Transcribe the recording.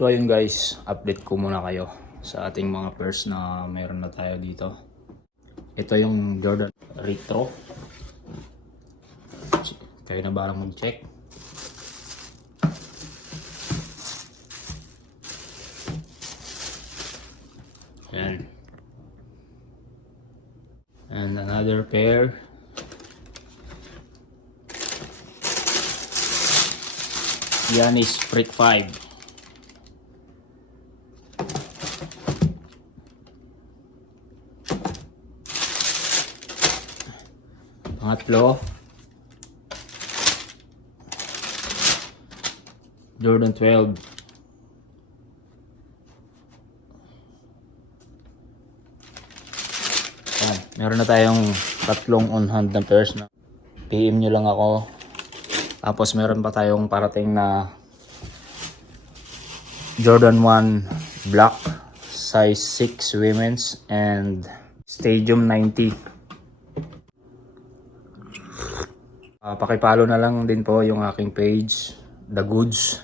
So ayun guys, update ko muna kayo sa ating mga pairs na mayroon na tayo dito. Ito yung Jordan Retro. Kayo na balang mag-check. Ayan. And another pair. Yan is Freak 5. Pangatlo, Jordan 12. Ayan, meron na tayong tatlong on-hand na pairs na. PM nyo lang ako. Tapos meron pa tayong parating na Jordan 1 Black size 6 women's and Stadium 90. Pakipalo na lang din po yung aking page, The Goods.